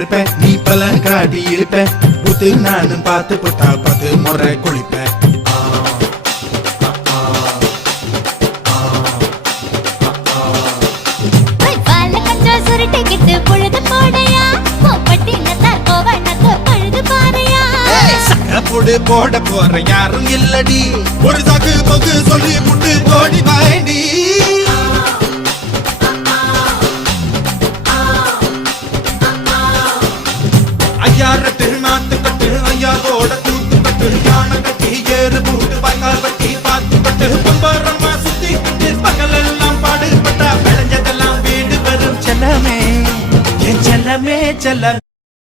இருப்பேன் நீ பல காட்டி இருப்பேன் புத்து நானும் பார்த்து புட்டா 10 முறை குளிப்பேன் போட போற யாரும் இல்லடி ஒரு சாக்கு போக்கு சொல்லி புட்டு ஓடி வாண்டி ஐயாரட்டு நாத்து கட்டு ஐயாவோட கூத்து கட்டு யானை கட்டி ஏறு பூட்டு பாய்க்கால் வட்டி பார்த்து கட்டு பம்பரமா சுத்தி கட்டு பகல் எல்லாம் பாடுபட்டா விளைஞ்சதெல்லாம் வீடு வரும் செல்லமே என் செல்லமே செல்ல